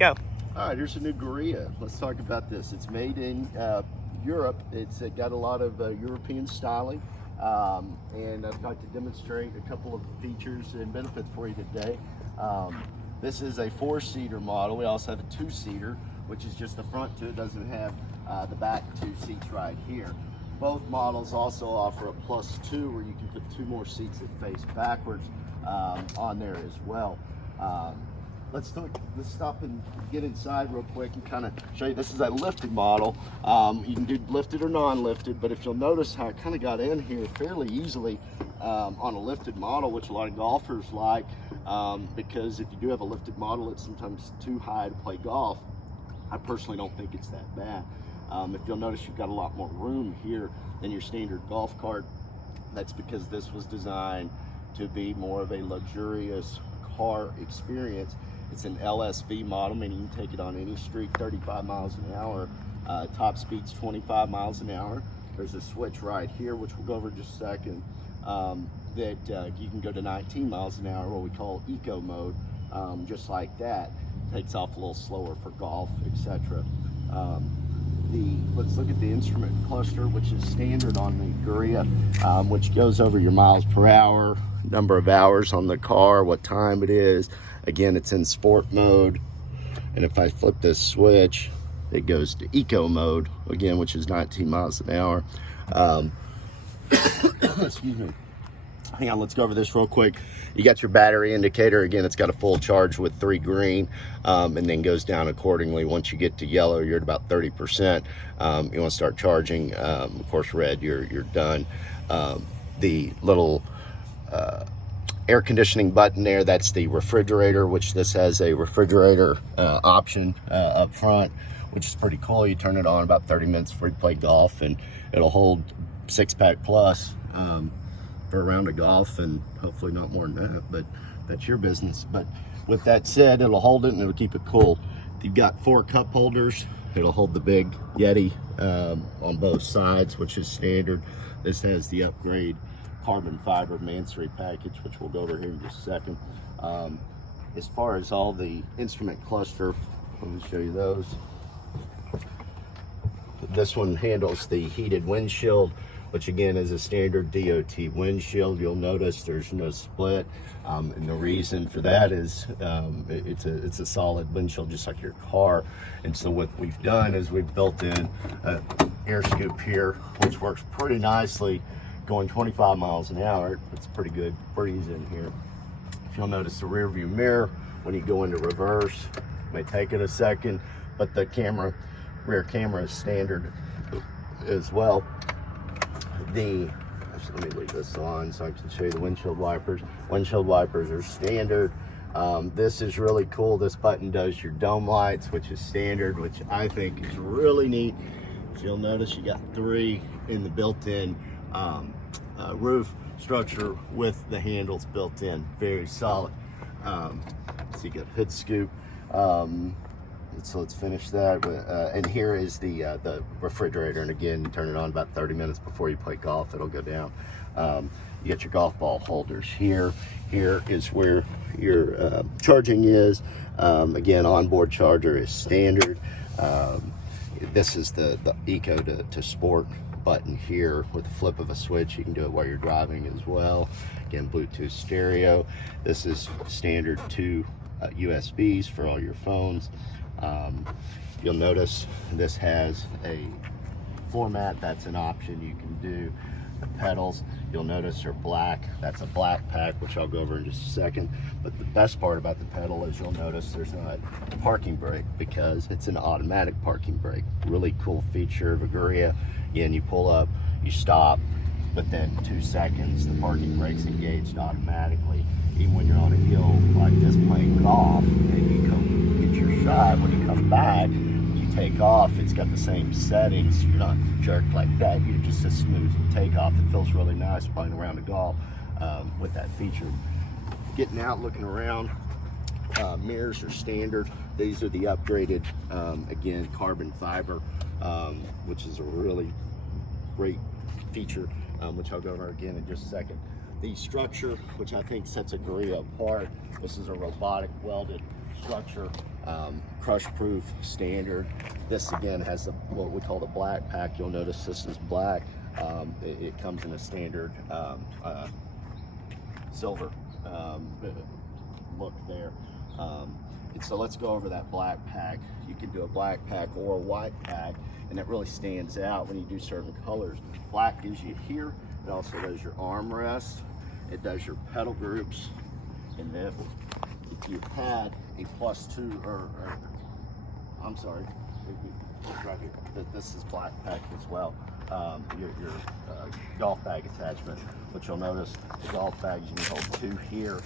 Go. All right, here's a new Garia. Let's talk about this. It's made in Europe. It's got a lot of European styling, and I'd like to demonstrate a couple of features and benefits for you today. This is a 4-seater model. We also have a 2-seater, which is just the front two. It doesn't have the back 2 seats right here. Both models also offer a +2, where you can put 2 more seats that face backwards on there as well. Let's stop and get inside real quick and kind of show you. This is a lifted model. You can do lifted or non-lifted, but if you'll notice how I kind of got in here fairly easily on a lifted model, which a lot of golfers like, because if you do have a lifted model, it's sometimes too high to play golf. I personally don't think it's that bad. If you'll notice, you've got a lot more room here than your standard golf cart. That's because this was designed to be more of a luxurious car experience. It's an LSV model, meaning you can take it on any street, 35 miles an hour. Top speed's 25 miles an hour. There's a switch right here, which we'll go over in just a second, that you can go to 19 miles an hour, what we call eco mode, just like that. Takes off a little slower for golf, etc. Let's look at the instrument cluster, which is standard on the Garia, which goes over your miles per hour, number of hours on the car, what time it is. Again, it's in sport mode, and if I flip this switch, it goes to eco mode again, which is 19 miles an hour. Excuse me. Hang on, let's go over this real quick. You got your battery indicator. Again, it's got a full charge with 3 green, and then goes down accordingly. Once you get to yellow, you're at about 30%. You want to start charging. Of course, red, you're done. The little air conditioning button there, that's the refrigerator, which this has a refrigerator option up front, which is pretty cool. You turn it on about 30 minutes before you play golf, and it'll hold 6-pack plus for a round of golf, and hopefully not more than that, but that's your business. But with that said, it'll hold it and it'll keep it cool. You've got 4 cup holders. It'll hold the big Yeti on both sides, which is standard. This has the upgrade carbon fiber Mansory package, which we'll go over here in just a second. As far as all the instrument cluster, let me show you those. This one handles the heated windshield, which again is a standard DOT windshield. You'll notice there's no split, and the reason for that is it's a solid windshield, just like your car. And so what we've done is we've built in an air scoop here, which works pretty nicely going 25 miles an hour. It's pretty good breeze in here. If you'll notice the rear view mirror, when you go into reverse, it may take it a second, but the rear camera is standard as well. Let me leave this on so I can show you the windshield wipers. Windshield wipers are standard. This is really cool. This button does your dome lights, which is standard, which I think is really neat. If you'll notice, you got 3 in the built-in roof structure with the handles built in, very solid. So you got hood scoop. So let's finish that. And here is the refrigerator, and again, you turn it on about 30 minutes before you play golf. It'll go down. You got your golf ball holders here. Here is where your charging is. Again, onboard charger is standard. This is the eco to sport button here. With the flip of a switch, you can do it while you're driving as well. Again, Bluetooth stereo. This is standard 2 USBs for all your phones. You'll notice this has a floor mat. That's an option you can do. The pedals, you'll notice, are black. That's a black pack, which I'll go over in just a second. But the best part about the pedal is you'll notice there's not a parking brake, because it's an automatic parking brake. Really cool feature of a Garia. Again, you pull up, you stop, but then 2 seconds, the parking brake's engaged automatically. Even when you're on a hill like this playing golf, and you go get your shot, when you come back, you take off, it's got the same settings. You're not jerked like that. You're just a smooth takeoff. It feels really nice playing around a golf with that feature. Getting out, looking around, mirrors are standard. These are the upgraded, again, carbon fiber, which is a really great feature, which I'll go over again in just a second. The structure, which I think sets a Garia apart, this is a robotic welded structure. crush proof standard. This again has what we call the black pack. You'll notice this is black. It comes in a standard silver look there. And so let's go over that black pack. You can do a black pack or a white pack, and it really stands out when you do certain colors. Black gives you here. It also does your armrest. It does your pedal groups. And if you had a +2, or I'm sorry, right here, this is black pack as well. Your golf bag attachment, which you'll notice the golf bags, you can hold 2 here.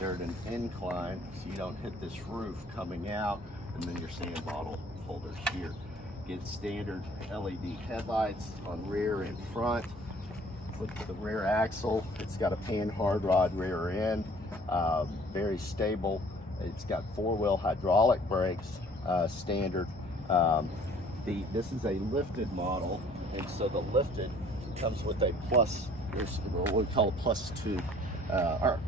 They're at an incline, so you don't hit this roof coming out, and then your sand bottle holders here. Get standard LED headlights on rear and front. Look at the rear axle. It's got a pan hard rod rear end, very stable. It's got 4-wheel hydraulic brakes, standard. This is a lifted model, and so the lifted comes with a there's what we call a +2, or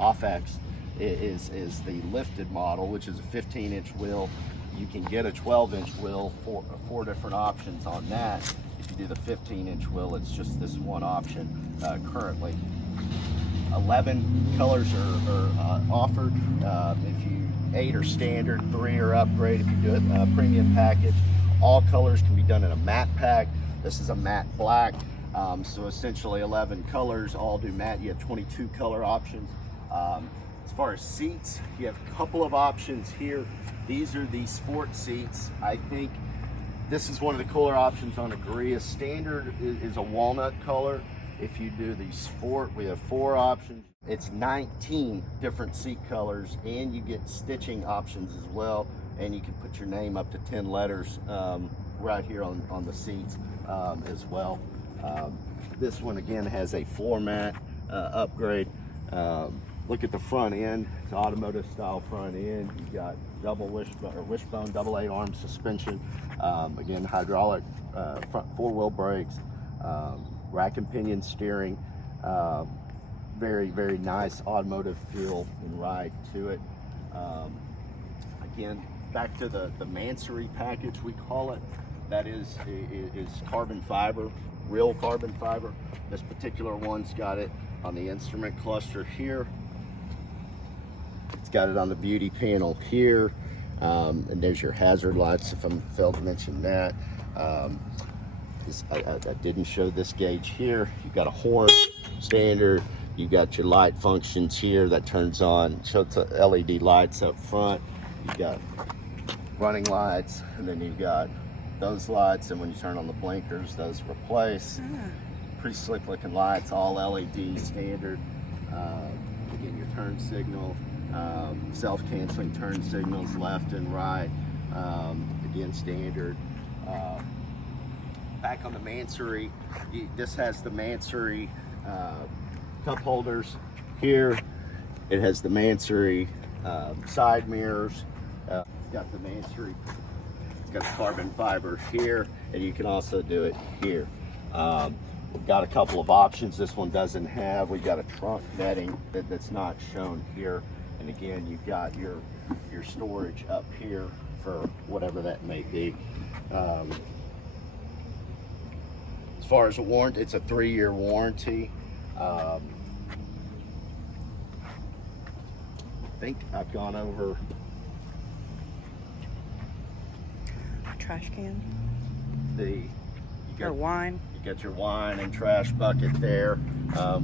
off-X is the lifted model, which is a 15-inch wheel. You can get a 12-inch wheel for 4 different options on that. If you do the 15-inch wheel, it's just this one option currently. 11 colors are offered. If you 8 are standard, 3 are upgrade. If you do a premium package, all colors can be done in a matte pack. This is a matte black, so essentially 11 colors, all do matte. You have 22 color options. As far as seats, you have a couple of options here. These are the sport seats. I think this is one of the cooler options on a Garia. Standard is a walnut color. If you do the sport, we have 4 options. It's 19 different seat colors, and you get stitching options as well. And you can put your name up to 10 letters right here on the seats as well. This one again has a floor mat upgrade. Look at the front end. It's automotive style front end. You got double wishbone, double 8-arm suspension. Again, hydraulic front 4-wheel brakes, rack and pinion steering. Very, very nice automotive feel and ride to it. Again, back to the Mansory package, we call it. That is carbon fiber, real carbon fiber. This particular one's got it on the instrument cluster here. It's got it on the beauty panel here. And there's your hazard lights, if I failed to mention that. I didn't show this gauge here. You've got a horn, standard. You got your light functions here that turns on, shows the LED lights up front. You got running lights, and then you've got those lights, and when you turn on the blinkers, those replace. Pretty slick looking lights, all LED standard. Again, your turn signal, self-canceling turn signals left and right, again standard. Back on the Mansory, this has the Mansory cup holders here. It has the Mansory side mirrors. It's got the Mansory, it's got carbon fiber here, and you can also do it here. We've got a couple of options this one doesn't have. We've got a trunk netting that's not shown here, and again you've got your storage up here for whatever that may be. As far as a warranty, it's a 3-year warranty. I think I've gone over. Trash can. Or wine. You got your wine and trash bucket there,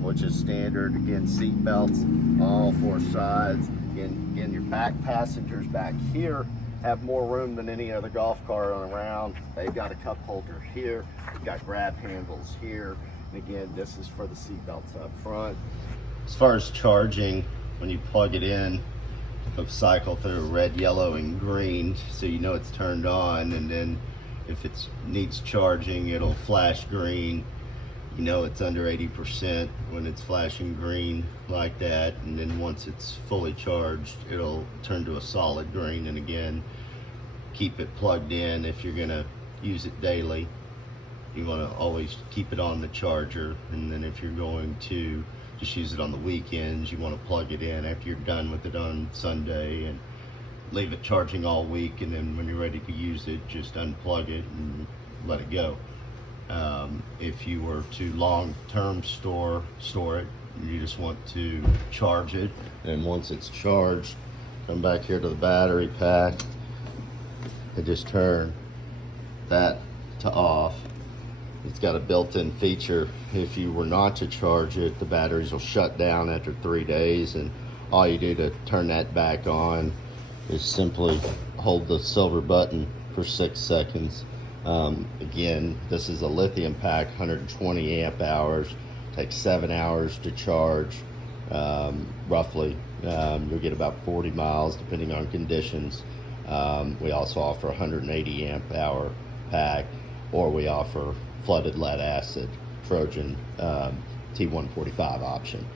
which is standard. Again, seat belts, all 4 sides. Again, your back passengers back here have more room than any other golf car around. They've got a cup holder here. You've got grab handles here. And again, this is for the seat belts up front. As far as charging, when you plug it in, it'll cycle through red, yellow, and green, so you know it's turned on. And then if it needs charging, it'll flash green. You know it's under 80% when it's flashing green like that. And then once it's fully charged, it'll turn to a solid green. And again, keep it plugged in if you're gonna use it daily. You wanna always keep it on the charger. And then if you're going to just use it on the weekends, you wanna plug it in after you're done with it on Sunday. And leave it charging all week, and then when you're ready to use it, just unplug it and let it go. If you were to long-term store it, you just want to charge it, and once it's charged, come back here to the battery pack and just turn that to off. It's got a built-in feature. If you were not to charge it, the batteries will shut down after 3 days, and all you do to turn that back on is simply hold the silver button for 6 seconds. Again, this is a lithium pack, 120 amp hours, takes 7 hours to charge, roughly. You'll get about 40 miles depending on conditions. We also offer 180 amp hour pack, or we offer flooded lead acid Trojan T145 option.